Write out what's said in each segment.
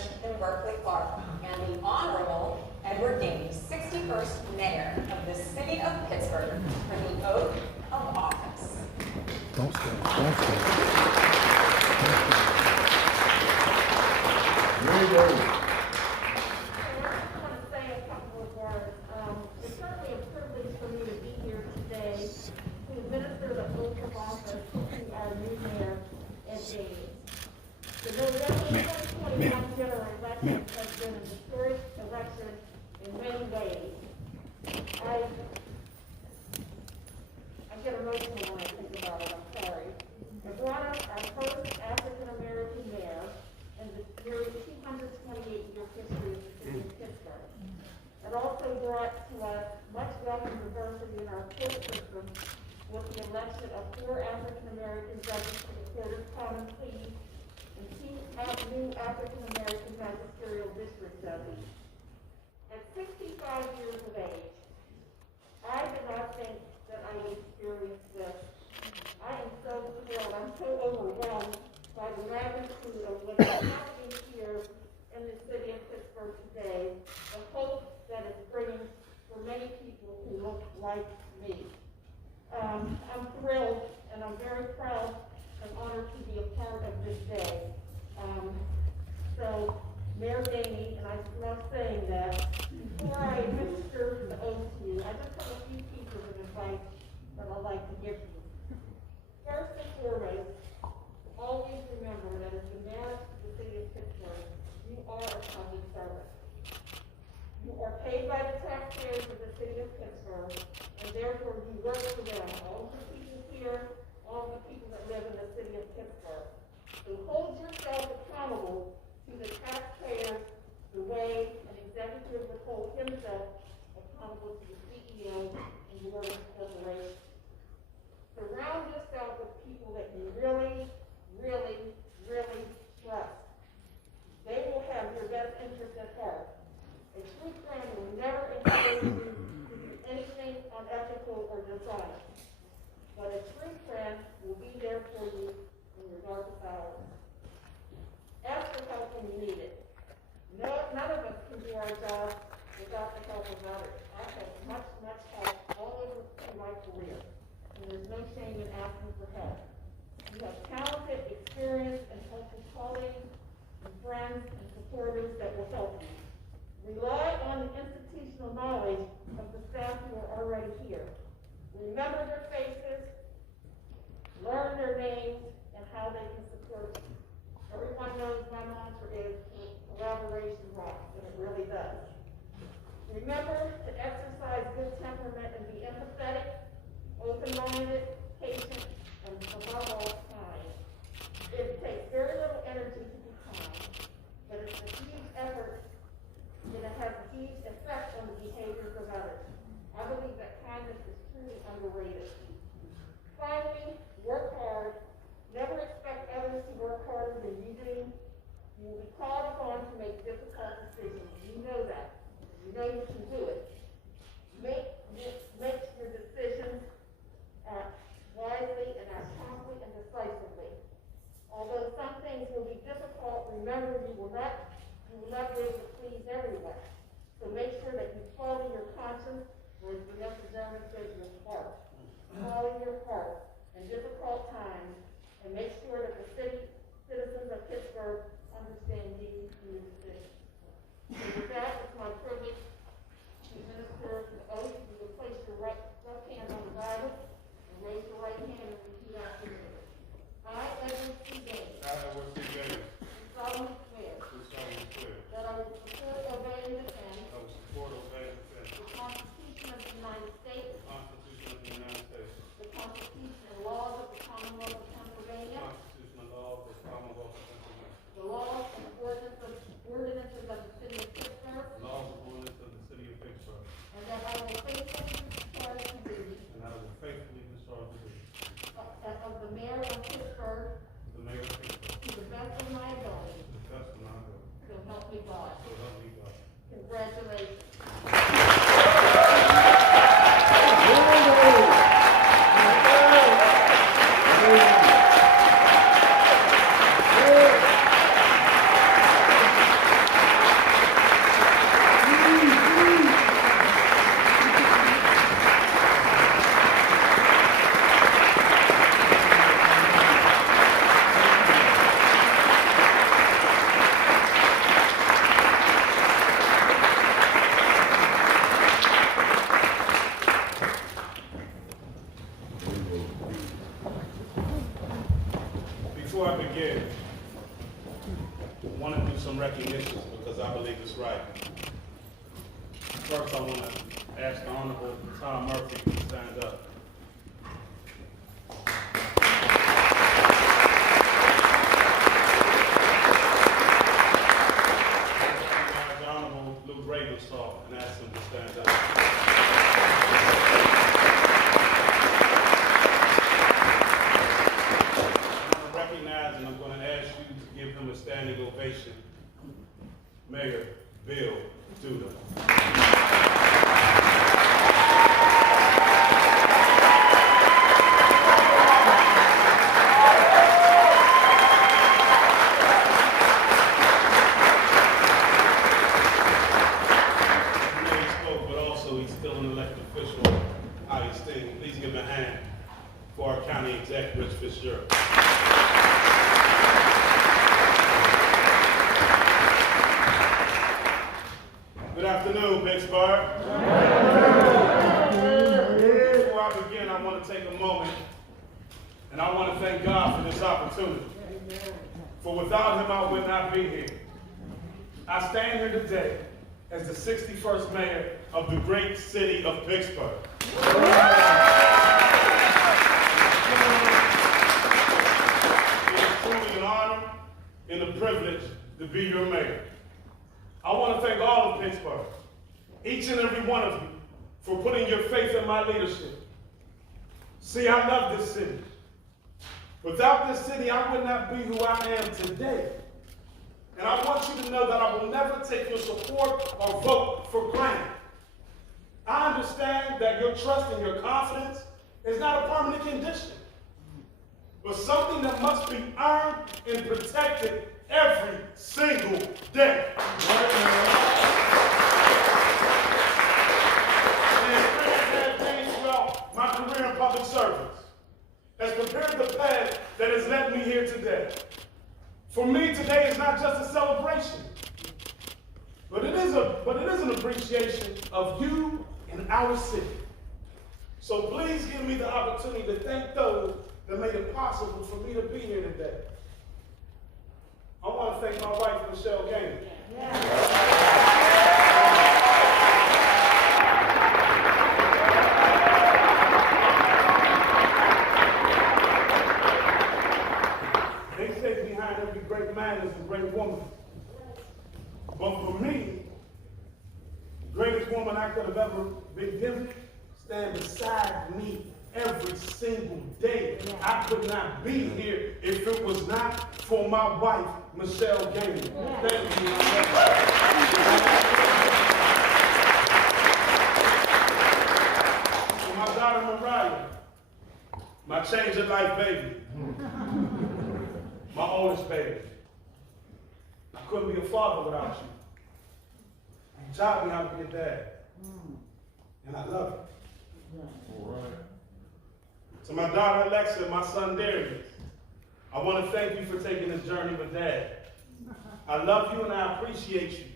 branch in Berkeley Park, and the Honorable Edward Gainey, 61st Mayor of the City of Pittsburgh, for the oath of office. Don't stop. Don't stop. There you go. I just want to say a couple of words. It's certainly a privilege for me to be here today to administer the oath of office to our new mayor, Ed Gainey. The November 2021 general election has been a historic election in many ways. I get emotional when I think about it, I'm sorry. It brought us our first African-American mayor in the nearly 228-year history of the city of Pittsburgh. It also brought to us much welcome diversity in our court system with the election of 4 African-American judges to the Court of Common Pleas and 2 new African-American magisterial district judges. At 65 years of age, I did not think that I would experience this. I am so thrilled, I'm so overwhelmed by the magnitude of what is happening here in the city of Pittsburgh today, the hope that it's bringing for many people who look like me. I'm thrilled and I'm very proud and honored to be a part of this day. So, Mayor Gainey, and I love saying that, before I administer the oath to you, I just have a few pieces of advice that I'd like to give you. First and foremost, always remember that as the mayor of the city of Pittsburgh, you are a public servant. You are paid by the taxpayers of the city of Pittsburgh, and therefore you work for them, all the people here, all the people that live in the city of Pittsburgh. So hold yourself accountable to the taxpayers the way an executive would hold himself accountable to the CEO and board of corporation. Surround yourself with people that you really, really, really trust. They will have your best interest at heart. A true friend will never encourage you to do anything unethical or dishonest. But a true friend will be there for you in your darkest hours. Ask for help when you need it. None of us can do our job without the help of others. I've had much, much help all over my career, and there's no shame in asking for help. You have talented, experienced, and helpful colleagues, and friends, and supporters that will help you. Rely on the institutional knowledge of the staff who are already here. Remember their faces, learn their names, and how they can support you. Everyone knows my mantra is collaboration rocks, and it really does. Remember to exercise good temperament and be empathetic, open-minded, patient, and above all, kind. It takes very little energy to be kind, but it's a huge effort, and it has a huge effect on the behaviors of others. I believe that kindness is truly underrated. Finally, work hard. Never expect others to work harder than you do. You will be called upon to make difficult decisions. You know that. You know you can do it. Make your decisions wisely and act promptly and decisively. Although some things will be difficult, remember you will not be able to please everyone. So make sure that you follow your conscience, or as the German says, your heart. Follow your heart in difficult times, and make sure that the citizens of Pittsburgh understand you and your decisions. So with that, it's my privilege to administer the oath. You will place your left hand on the Bible and raise your right hand and repeat after me. I, Edward C. Gainey, do solemnly swear that I will support, obey, and defend the Constitution of the United States, the Constitution and laws of the Commonwealth of Pennsylvania, the laws and ordinances of the city of Pittsburgh, and that I will faithfully discharge the duties of the mayor of Pittsburgh to the best of my ability. So help me God. Congratulations. recognitions because I believe it's right. First, I want to ask the Honorable Tom Murphy to stand up. The Honorable Luke Ravensaw and ask him to stand up. And I'm going to ask you to give him a standing ovation. Mayor Bill Duda. He spoke, but also he's still an elected official. High esteem. Please give him a hand for our county exec, Rich Fitzgerald. Good afternoon, Pittsburgh. Before I begin, I want to take a moment and I want to thank God for this opportunity. For without him, I would not be here. I stand here today as the 61st mayor of the great city of Pittsburgh. It is truly an honor and a privilege to be your mayor. I want to thank all of Pittsburgh, each and every one of you, for putting your faith in my leadership. See, I love this city. Without this city, I would not be who I am today. And I want you to know that I will never take your support or vote for granted. I understand that your trust and your confidence is not a permanent condition, but something that must be earned and protected every single day. And Ed Gainey, throughout my career in public service, has prepared the path that has led me here today. For me, today is not just a celebration, but it is an appreciation of you and our city. So please give me the opportunity to thank those that made it possible for me to be here today. I want to thank my wife, Ed Gainey. They say behind every great man is a great woman. But for me, the greatest woman I could have ever been given stand beside me every single day. I could not be here if it was not for my wife, Michelle Gainey. Thank you. For my daughter Mariah, my change of life baby, my oldest baby. I couldn't be a father without you. You taught me how to be a dad, and I love it. All right. To my daughter Alexa and my son Darius, I want to thank you for taking this journey with Dad. I love you and I appreciate you.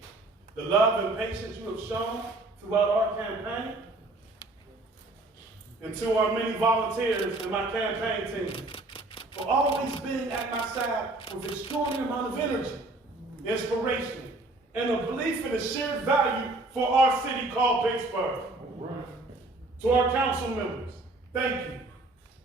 The love and patience you have shown throughout our campaign, and to our many volunteers and my campaign team for always being at my side with extraordinary amount of energy, inspiration, and a belief in the shared value for our city called Pittsburgh. Right. To our council members, thank you.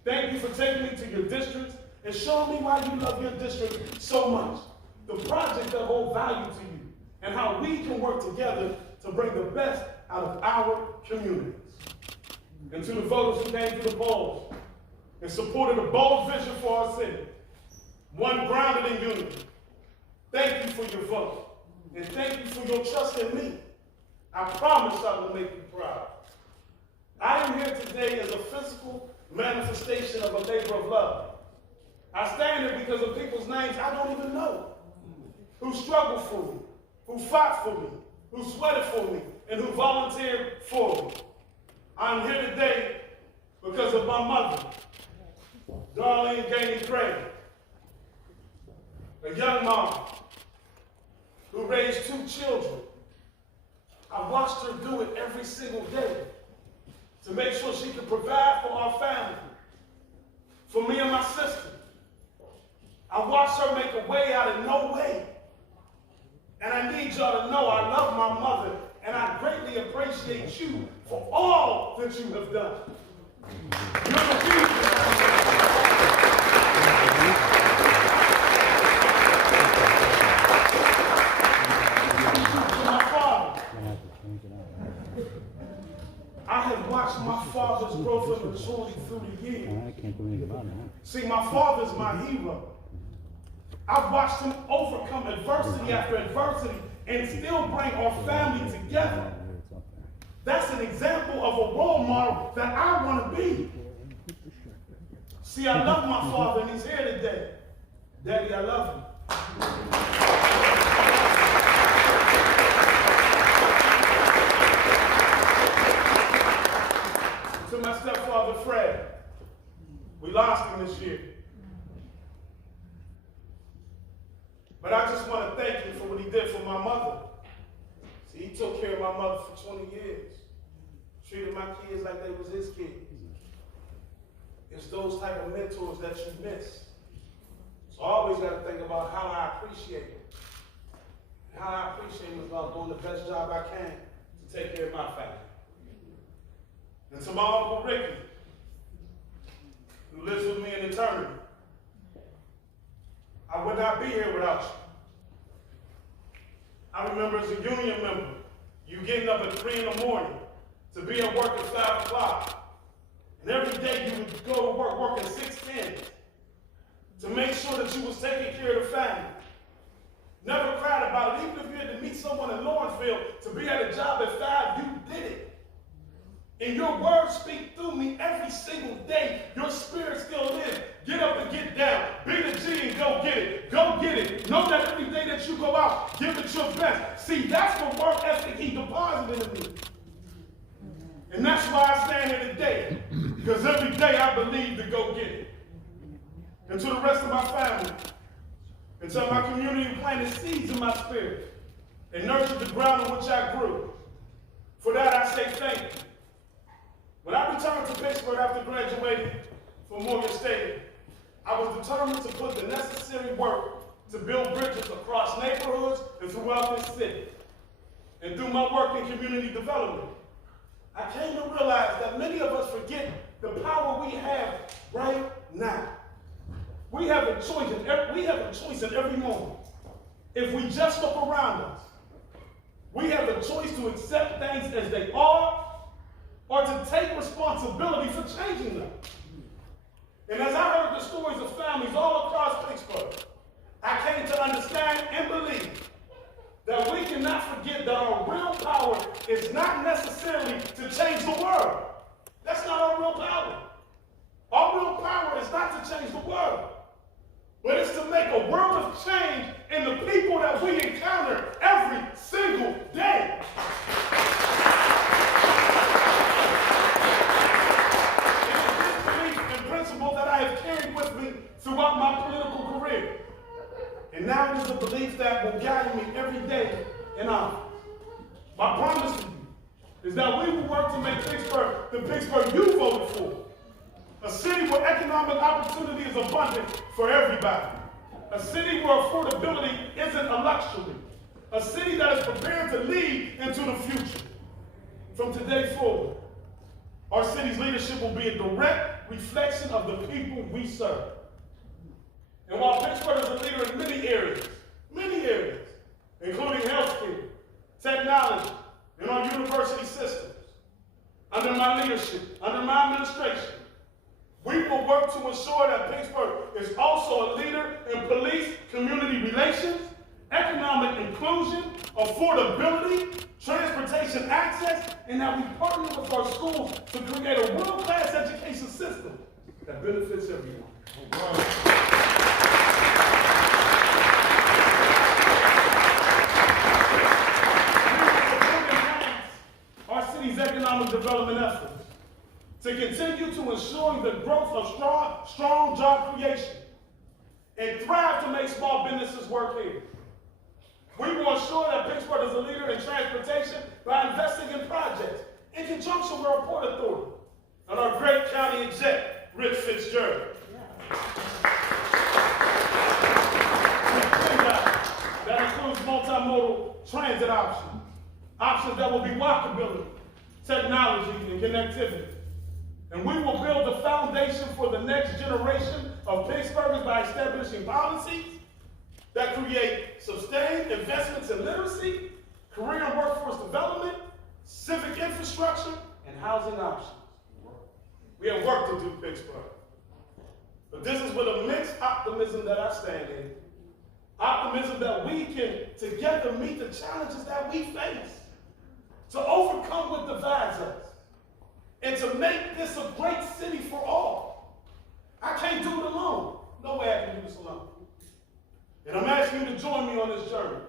Thank you for taking me to your districts and showing me why you love your district so much. The projects that hold value to you and how we can work together to bring the best out of our communities. And to the voters who came to the polls and supported a bold vision for our city, one grounded in unity. Thank you for your vote. And thank you for your trust in me. I promise I will make you proud. I am here today as a physical manifestation of a labor of love. I stand here because of people's names I don't even know, who struggled for me, who fought for me, who sweated for me, and who volunteered for me. I'm here today because of my mother, Darlene Gainey Craig, a young mom who raised 2 children. I watched her do it every single day to make sure she could provide for our family, for me and my sister. I watched her make a way out of no way. And I need y'all to know I love my mother, and I greatly appreciate you for all that you have done. You're the future. My father. I have watched my father's growth and maturity through the years. I can't do anything about it. See, my father's my hero. I've watched him overcome adversity after adversity and still bring our family together. That's an example of a role model that I want to be. See, I love my father and he's here today. Daddy, I love you. To my stepfather, Fred, we lost him this year. But I just want to thank him for what he did for my mother. See, he took care of my mother for 20 years. Treated my kids like they was his kids. It's those type of mentors that you miss. So I always got to think about how I appreciate him. How I appreciate him is about doing the best job I can to take care of my family. And to my Uncle Ricky, who lives with me in eternity, I would not be here without you. I remember as a union member, you getting up at 3 in the morning to be at work at 5 o'clock. And every day you would go to work working 6 10 to make sure that you was taking care of the family. Never cried about it. Even if you had to meet someone in Lawrenceville to be at a job at 5, you did it. And your words speak through me every single day. Your spirit still lives. Get up and get down. Be the G and go get it. Go get it. Know that every day that you go out, give it your best. See, that's the work ethic he deposited in me. And that's why I stand here today. Because every day I believe to go get it. And to the rest of my family, and to my community who planted seeds in my spirit and nurtured the ground in which I grew. For that I say thank you. When I returned to Pittsburgh after graduating from Morgan State, I was determined to put the necessary work to build bridges across neighborhoods and throughout this city. And through my work in community development, I came to realize that many of us forget the power we have right now. We have a choice in every moment. If we just look around us, we have a choice to accept things as they are or to take responsibility for changing them. And as I heard the stories of families all across Pittsburgh, I came to understand and believe that we cannot forget that our real power is not necessarily to change the world. That's not our real power. Our real power is not to change the world, but it's to make a world of change in the people that we encounter every single day. That I have carried with me throughout my political career. And now it is a belief that will guide me every day in office. My promise to you is that we will work to make Pittsburgh the Pittsburgh you voted for. A city where economic opportunity is abundant for everybody. A city where affordability isn't a luxury. A city that is prepared to lead into the future. From today forward, our city's leadership will be a direct reflection of the people we serve. And while Pittsburgh is a leader in many areas, including healthcare, technology, and our university systems, under my leadership, under my administration, we will work to ensure that Pittsburgh is also a leader in police, community relations, economic inclusion, affordability, transportation access, and that we partner with our schools to create a world-class education system that benefits everyone. Our city's economic development efforts to continue to ensure the growth of strong job creation and thrive to make small businesses work here. We will ensure that Pittsburgh is a leader in transportation by investing in projects in conjunction with our Port Authority and our great county exec, Rich Fitzgerald. That includes multi multimodal transit options, options that will be walkability, technology, and connectivity. And we will build the foundation for the next generation of Pittsburghers by establishing policies that create sustained investments in literacy, career and workforce development, civic infrastructure, and housing options. We have work to do, Pittsburgh. But this is with a mixed optimism that I stand in. Optimism that we can together meet the challenges that we face, to overcome what divides us, and to make this a great city for all. I can't do it alone. No way I can do this alone. And I'm asking you to join me on this journey.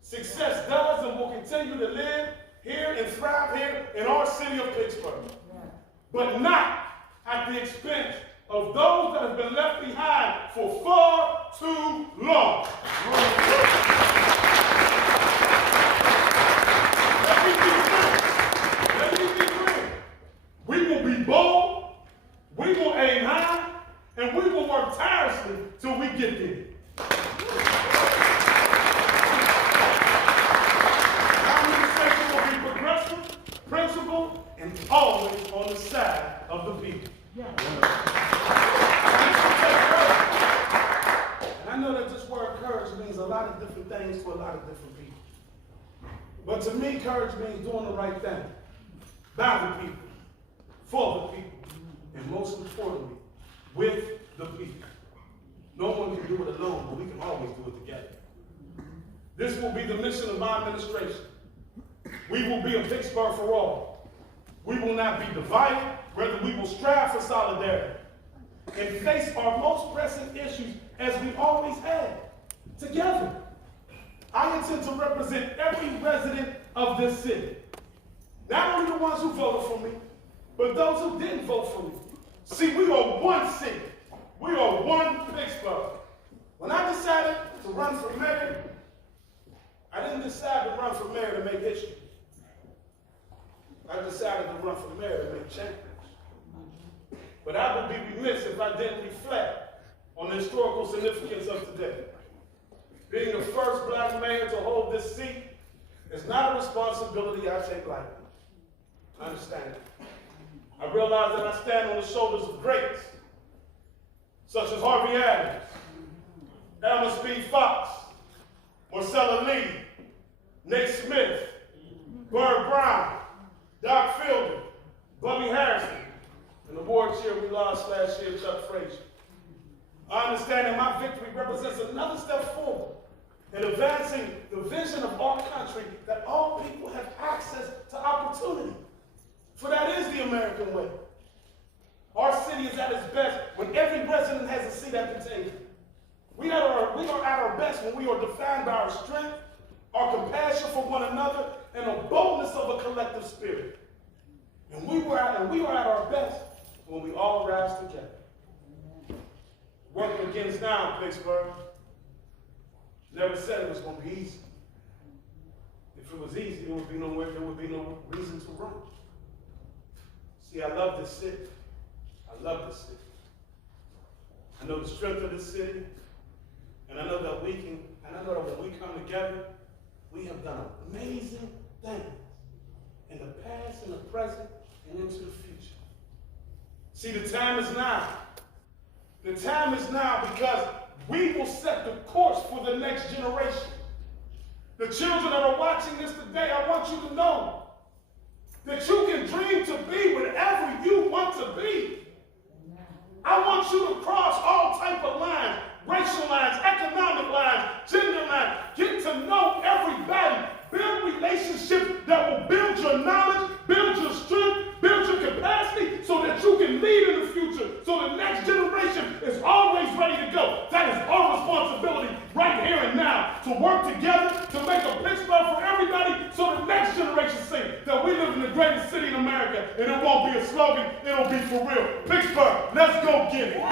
Success does and will continue to live here and thrive here in our city of Pittsburgh. But not at the expense of those that have been left behind for far too long. Let me be clear. We will be bold, we will aim high, and we will work tirelessly till we get there. Our administration will be progressive, principled, and always on the side of the people. And I know that this word courage means a lot of different things to a lot of different people. But to me, courage means doing the right thing. By the people, for the people, and most importantly, with the people. No one can do it alone, but we can always do it together. This will be the mission of my administration. We will be a Pittsburgh for all. We will not be divided, rather we will strive for solidarity and face our most pressing issues as we always have, together. I intend to represent every resident of this city. Not only the ones who voted for me, but those who didn't vote for me. See, we are one city. We are one Pittsburgh. When I decided to run for mayor, I didn't decide to run for mayor to make history. I decided to run for mayor to make change. But I would be remiss if I didn't reflect on the historical significance of today. Being the first black mayor to hold this seat is not a responsibility I take lightly. I understand it. I realize that I stand on the shoulders of greats, such as Harvey Adams, Elmer Speed Fox, Marcella Lee, Nate Smith, Bird Brown, Doc Fielder, Bubby Harrison, and the war chair we lost last year, Chuck Frazier. I understand that my victory represents another step forward in advancing the vision of our country that all people have access to opportunity. For that is the American way. Our city is at its best when every resident has a seat at the table. We are at our best when we are defined by our strength, our compassion for one another, and the boldness of a collective spirit. And we are at our best when we all rise together. Work begins now, Pittsburgh. Never said it was going to be easy. If it was easy, there would be no reason to run. See, I love this city. I love this city. I know the strength of this city, and I know that when we come together, we have done amazing things in the past, in the present, and into the future. See, the time is now. The time is now because we will set the course for the next generation. The children that are watching this today, I want you to know that you can dream to be whatever you want to be. I want you to cross all type of lines, racial lines, economic lines, gender lines. Get to know everybody. Build relationships that will build your knowledge, build your strength, build your capacity so that you can lead in the future, so the next generation is always ready to go. That is our responsibility right here and now, to work together to make a Pittsburgh for everybody so the next generation see that we live in the greatest city in America, and it won't be a slogan, it'll be for real. Pittsburgh, let's go get it.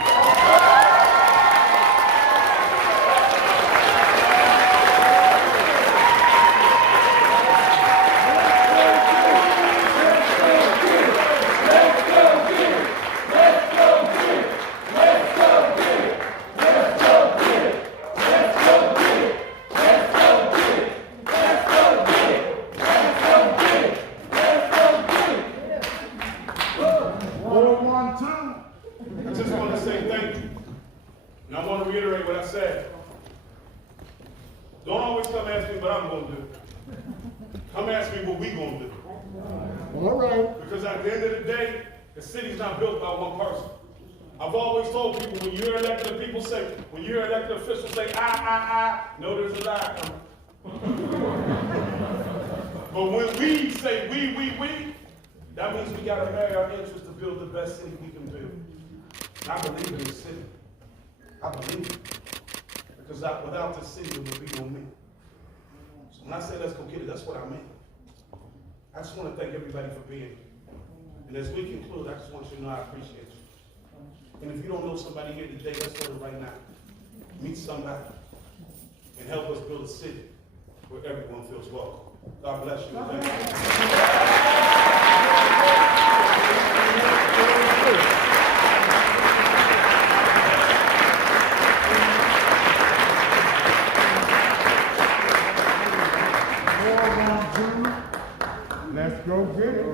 round two. I just want to say thank you. And I want to reiterate what I said. Don't always come ask me what I'm going to do. Come ask me what we going to do. All right. Because at the end of the day, the city's not built by one person. I've always told people, when you're elected, when you're elected officials say, no, there's a lie coming. But when we say we, that means we got to marry our interests to build the best city we can build. And I believe in this city. I believe it. Because without this city, there would be no me. So when I say let's go get it, that's what I mean. I just want to thank everybody for being here. And as we conclude, I just want you to know I appreciate you. And if you don't know somebody here today, let's go to right now. Meet somebody and help us build a city where everyone feels welcome. God bless you. Thank you. Let's go get it.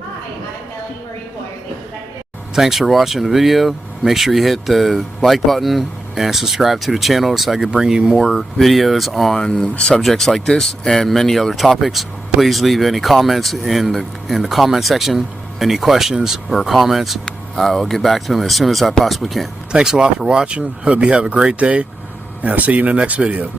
Hi, I'm Melanie Marie Boyer, the executive. Thanks for watching the video. Make sure you hit the like button and subscribe to the channel so I can bring you more videos on subjects like this and many other topics. Please leave any comments in the comment section. Any questions or comments, I'll get back to them as soon as I possibly can. Thanks a lot for watching. Hope you have a great day, and I'll see you in the next video.